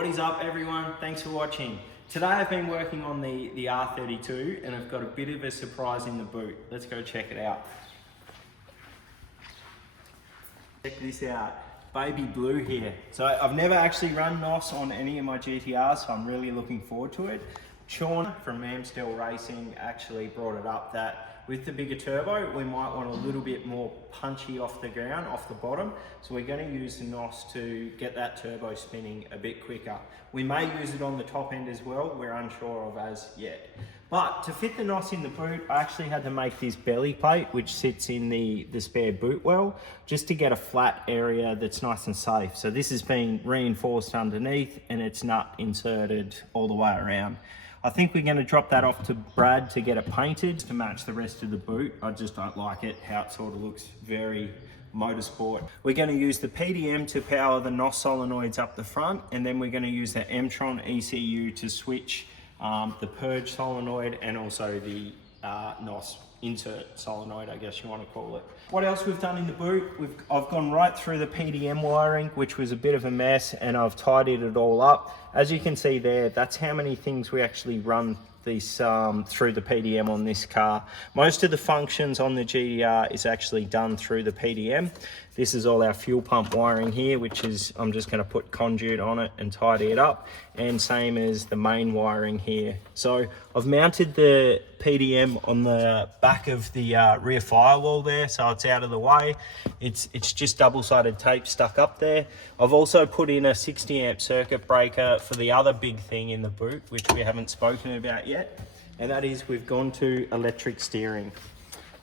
What is up everyone? Thanks for watching. Today I've been working on the R32 and I've got a bit of a surprise in the boot. Let's go check it out. Check this out, baby blue here. So I've never actually run NOS on any of my GTRs, so I'm really looking forward to it. Sean from Amstel Racing actually brought it up that with the bigger turbo, we might want a little bit more punchy off the ground, off the bottom. So we're going to use the NOS to get that turbo spinning a bit quicker. We may use it on the top end as well, we're unsure of as yet. But to fit the NOS in the boot, I actually had to make this belly plate, which sits in the spare boot well, just to get a flat area that's nice and safe. So this has been reinforced underneath and it's nut inserted all the way around. I think we're going to drop that off to Brad to get it painted to match the rest of the boot. I just don't like it, how it sort of looks very motorsport. We're going to use the PDM to power the NOS solenoids up the front, and then we're going to use the Mtron ECU to switch the purge solenoid and also the NOS insert solenoid, I guess you want to call it. What else we've done in the boot? I've gone right through the PDM wiring, which was a bit of a mess, and I've tidied it all up. As you can see there, that's how many things we actually run this through the PDM on this car. Most of the functions on the GTR is actually done through the PDM. This is all our fuel pump wiring here, which is, I'm just going to put conduit on it and tidy it up, and same as the main wiring here. So I've mounted the PDM on the back of the rear firewall there, so it's out of the way. It's just double-sided tape stuck up there. I've also put in a 60 amp circuit breaker for the other big thing in the boot, which we haven't spoken about yet, and that is we've gone to electric steering.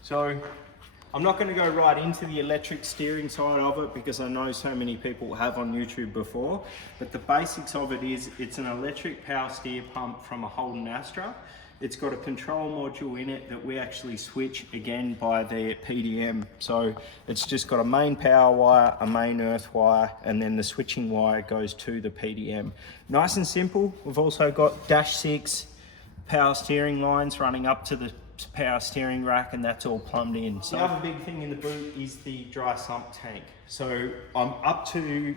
So I'm not going to go right into the electric steering side of it because I know so many people have on YouTube before, but the basics of it is it's an electric power steer pump from a Holden Astra. It's got a control module in it that we actually switch again by the PDM. So it's just got a main power wire, a main earth wire, and then the switching wire goes to the PDM. Nice and simple. We've also got -6 power steering lines running up to the power steering rack, and that's all plumbed in. So the other big thing in the boot is the dry sump tank. So I'm up to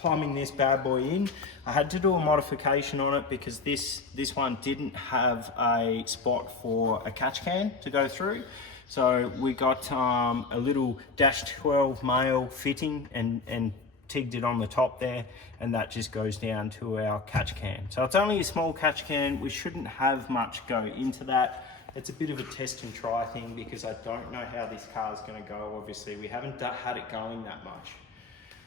plumbing this bad boy in. I had to do a modification on it because this one didn't have a spot for a catch can to go through. So we got a little -12 male fitting and tigged it on the top there, and that just goes down to our catch can. So it's only a small catch can. We shouldn't have much go into that. It's a bit of a test and try thing because I don't know how this car is going to go. Obviously, we haven't had it going that much.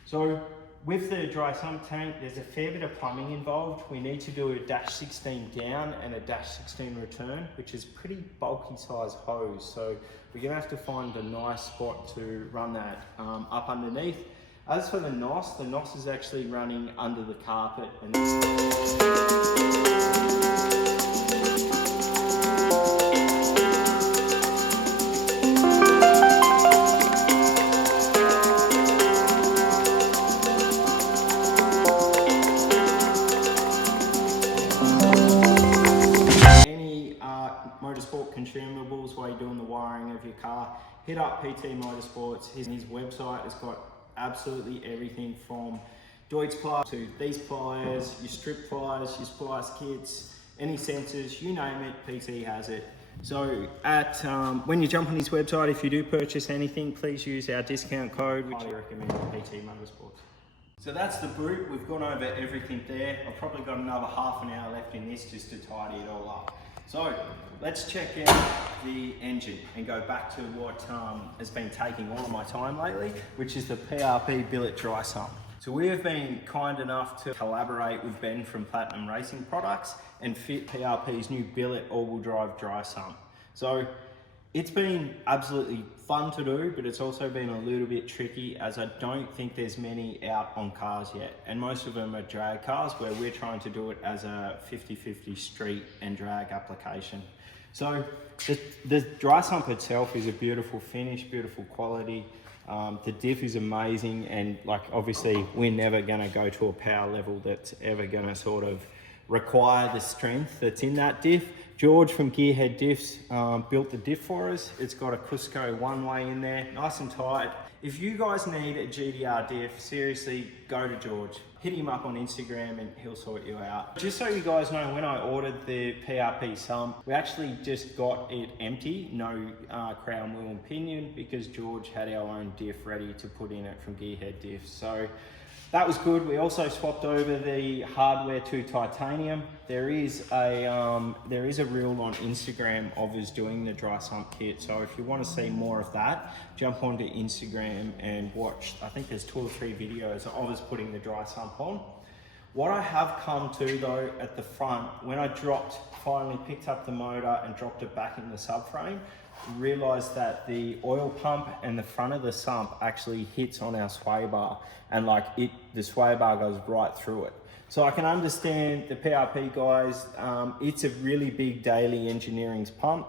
So with the dry sump tank, there's a fair bit of plumbing involved. We need to do a -16 down and a -16 return, which is pretty bulky size hose. So we're going to have to find a nice spot to run that up underneath. As for the NOS is actually running under the carpet. And motorsport consumables while you're doing the wiring of your car, hit up PT Motorsports. His website has got absolutely everything from Deutz pliers to these pliers, your strip pliers, your splice kits, any sensors, you name it, PT has it. So when you jump on his website, if you do purchase anything, please use our discount code, which I recommend PT Motorsports. So that's the boot. We've gone over everything there. I've probably got another half an hour left in this just to tidy it all up. So let's check out the engine and go back to what has been taking all of my time lately, which is the PRP billet dry sump. So we have been kind enough to collaborate with Ben from Platinum Racing Products and fit PRP's new billet all-wheel drive dry sump. So it's been absolutely fun to do, but it's also been a little bit tricky as I don't think there's many out on cars yet. And most of them are drag cars where we're trying to do it as a 50-50 street and drag application. So the dry sump itself is a beautiful finish, beautiful quality. The diff is amazing, and like obviously we're never gonna go to a power level that's ever gonna sort of require the strength that's in that diff. George from Gearhead Diffs built the diff for us. It's got a Cusco one-way in there, nice and tight. If you guys need a GTR diff, seriously, go to George. hit him up on Instagram and he'll sort you out. Just so you guys know, when I ordered the PRP Sump, we actually just got it empty, no crown, wheel and pinion, because George had our own diff ready to put in it from Gearhead Diffs. So that was good. We also swapped over the hardware to titanium. There is a reel on Instagram of us doing the dry sump kit. So if you want to see more of that, jump onto Instagram and watch. I think there's 2 or 3 videos of us putting the dry sump on. What I have come to though at the front, when I finally picked up the motor and dropped it back in the subframe, realized that the oil pump and the front of the sump actually hits on our sway bar, and the sway bar goes right through it. So I can understand the PRP guys, it's a really big daily engineering pump,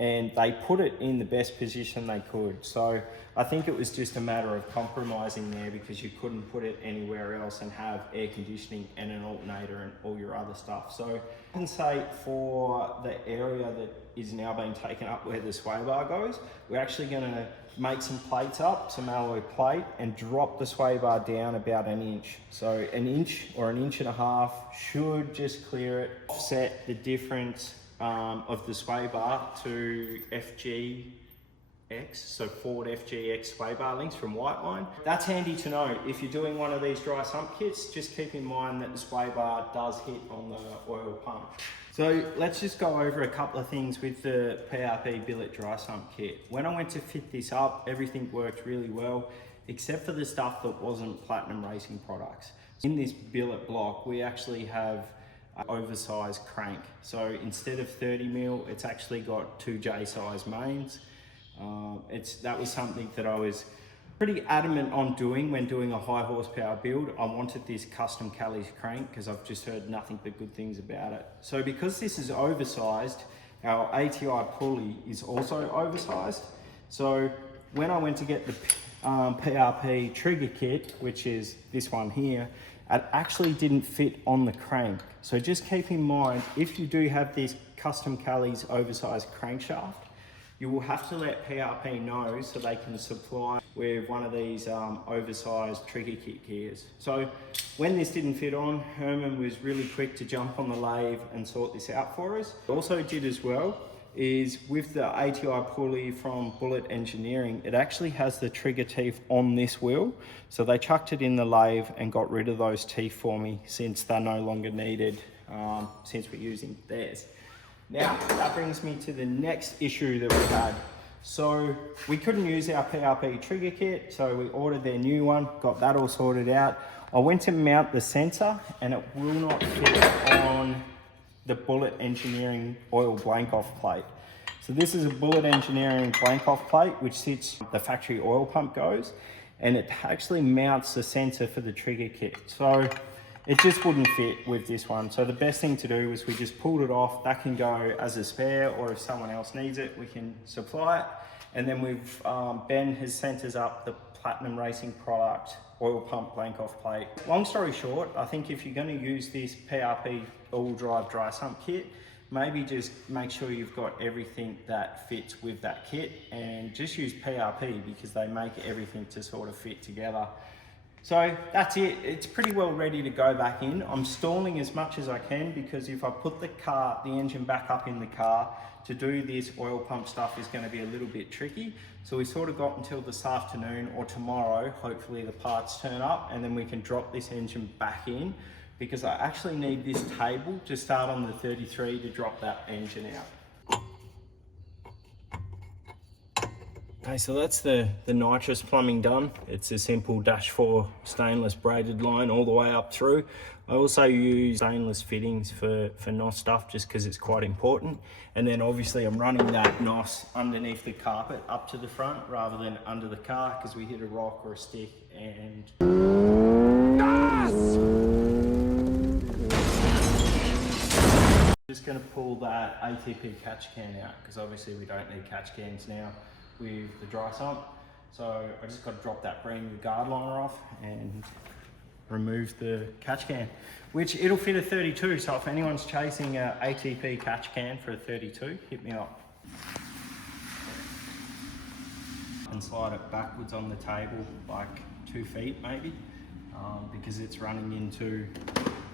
and they put it in the best position they could. So I think it was just a matter of compromising there, because you couldn't put it anywhere else and have air conditioning and an alternator and all your other stuff. So I can say for the area that is now being taken up where the sway bar goes, we're actually gonna make some plates up, some alloy plate, and drop the sway bar down about 1 inch. So 1 inch or 1.5 inches should just clear it, offset the difference of the sway bar to FGX, so Ford FGX sway bar links from Whiteline. That's handy to know. If you're doing one of these dry sump kits, just keep in mind that the sway bar does hit on the oil pump. So let's just go over a couple of things with the PRP billet dry sump kit. When I went to fit this up, everything worked really well, except for the stuff that wasn't Platinum Racing products. In this billet block, we actually have oversized crank. So instead of 30mm, it's actually got 2 J size mains. That was something that I was pretty adamant on doing when doing a high horsepower build. I wanted this custom Callie's crank because I've just heard nothing but good things about it. So because this is oversized, our ATI pulley is also oversized. So when I went to get the PRP trigger kit, which is this one here, it actually didn't fit on the crank. So just keep in mind, if you do have this custom Callie's oversized crankshaft, you will have to let PRP know so they can supply with one of these oversized trigger kit gears. So when this didn't fit on, Herman was really quick to jump on the lathe and sort this out for us. Also did as well is with the ATI pulley from Bullet Engineering, it actually has the trigger teeth on this wheel. So they chucked it in the lathe and got rid of those teeth for me, since they're no longer needed, since we're using theirs. Now, that brings me to the next issue that we had. So we couldn't use our PRP trigger kit, so we ordered their new one, got that all sorted out. I went to mount the sensor and it will not fit on the Bullet Engineering oil blank off plate. So this is a Bullet Engineering blank off plate, which sits the factory oil pump goes, and it actually mounts the sensor for the trigger kit. So it just wouldn't fit with this one. So the best thing to do was we just pulled it off. That can go as a spare, or if someone else needs it, we can supply it. And then Ben has sent us up the Platinum Racing product oil pump blank off plate. Long story short, I think if you're going to use this PRP all drive dry sump kit, maybe just make sure you've got everything that fits with that kit, and just use PRP because they make everything to sort of fit together. So that's it. It's pretty well ready to go back in. I'm stalling as much as I can, because if I put the engine back up in the car, to do this oil pump stuff is going to be a little bit tricky. So we sort of got until this afternoon or tomorrow, hopefully the parts turn up, and then we can drop this engine back in, because I actually need this table to start on the 33 to drop that engine out. Okay, so that's the Nitrous plumbing done. It's a simple -4 stainless braided line all the way up through. I also use stainless fittings for NOS stuff, just because it's quite important. And then obviously I'm running that NOS underneath the carpet up to the front rather than under the car, because we hit a rock or a stick and... Just going to pull that ATP catch can out, because obviously we don't need catch cans now with the dry sump. So I just got to drop that brand new guard liner off and remove the catch can, which it'll fit a 32. So if anyone's chasing a ATP catch can for a 32, hit me up. And slide it backwards on the table, like 2 feet maybe. because it's running into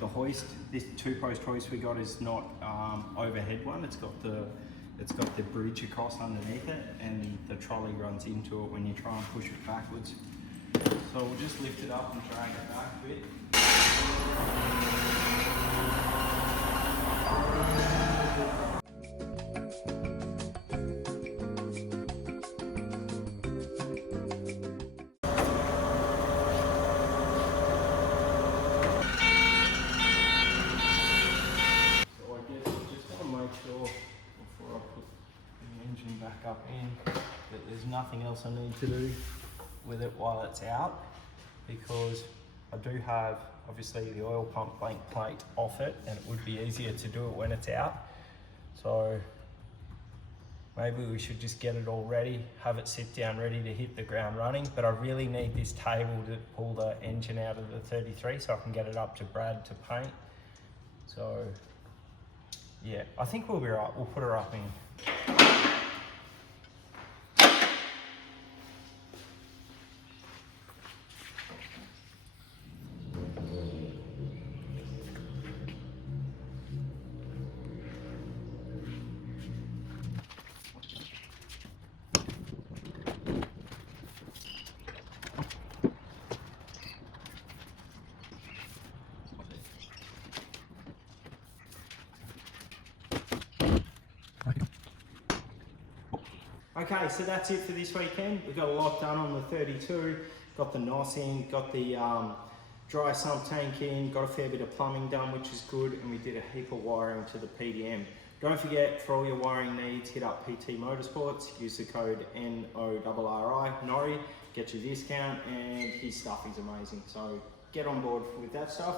the hoist. This 2-post hoist we got is not overhead one. It's got the bridge across underneath it, and the trolley runs into it when you try and push it backwards. So we'll just lift it up and drag it back a bit. Back up in, but there's nothing else I need to do with it while it's out, because I do have obviously the oil pump blank plate off it, and it would be easier to do it when it's out. So maybe we should just get it all ready, have it sit down ready to hit the ground running. But I really need this table to pull the engine out of the 33 so I can get it up to Brad to paint. So yeah, I think we'll be right. We'll put her up in. Okay, so that's it for this weekend. We've got a lot done on the 32. Got the NOS in, got the dry sump tank in, got a fair bit of plumbing done, which is good, and we did a heap of wiring to the PDM. Don't forget, for all your wiring needs, hit up PT Motorsports, use the code NORRI, Nori, get your discount, and his stuff is amazing. So get on board with that stuff.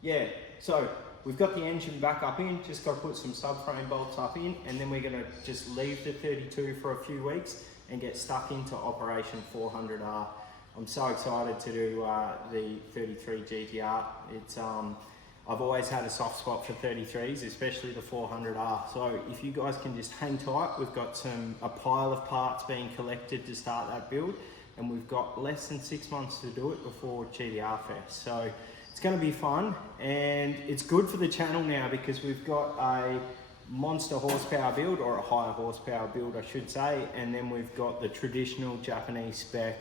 Yeah, so we've got the engine back up in, just got to put some subframe bolts up in, and then we're going to just leave the 32 for a few weeks and get stuck into Operation 400R. I'm so excited to do the 33 GTR. It's I've always had a soft spot for 33s, especially the 400R. So if you guys can just hang tight, we've got a pile of parts being collected to start that build, and we've got less than 6 months to do it before GTR Fest. So it's going to be fun, and it's good for the channel now because we've got a monster horsepower build, or a higher horsepower build I should say, and then we've got the traditional Japanese spec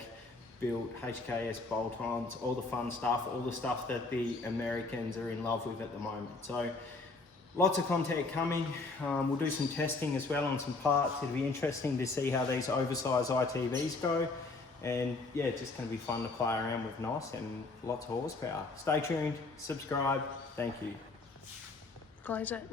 built HKS bolt-ons, all the fun stuff, all the stuff that the Americans are in love with at the moment. So lots of content coming. We'll do some testing as well on some parts. It'll be interesting to see how these oversized ITVs go. And yeah, it's just going to be fun to play around with NOS and lots of horsepower. Stay tuned, subscribe, thank you. Close it.